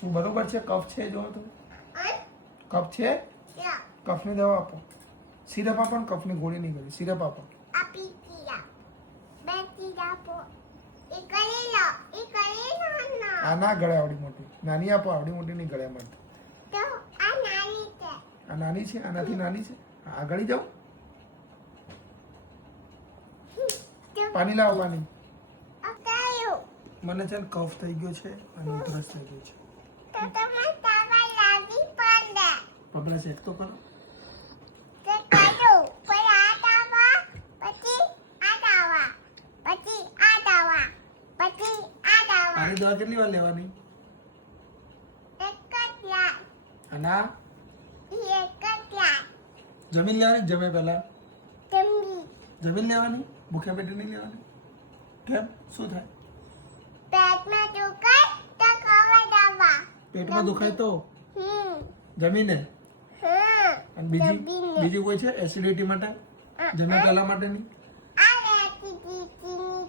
શું બરોબર છે? કફ છે જો તો કફ છે, કફની દવા આપો, સિરપ આપો ને, કફની ગોળી નહીં કરી, સિરપ આપો. આ ના ગળે આવડી મોટી, નાની આપો, આવડી મોટી નહીં ગળે માટે. આ નાની છે, આનાથી નાની છે. આ ગળી જાઉં, પાણી લાવો, પાણી. મને છે ને કફ થઈ ગયો છે અને ઉધરસ થઈ ગઈ છે. પગલા ચેક તો કરો. આની દવા કેટલી વાર લેવાની? આના જમીન લેવાની, જમે પહેલા જમીન લેવાની, ભૂખ્યા પેટે નહીં લેવાની. કેમ? શું થાય? પેટમાં દુખાય તો જમીને. અને બીજી કોઈ છે એસિડિટી માટે, જમે પહેલા માટેની?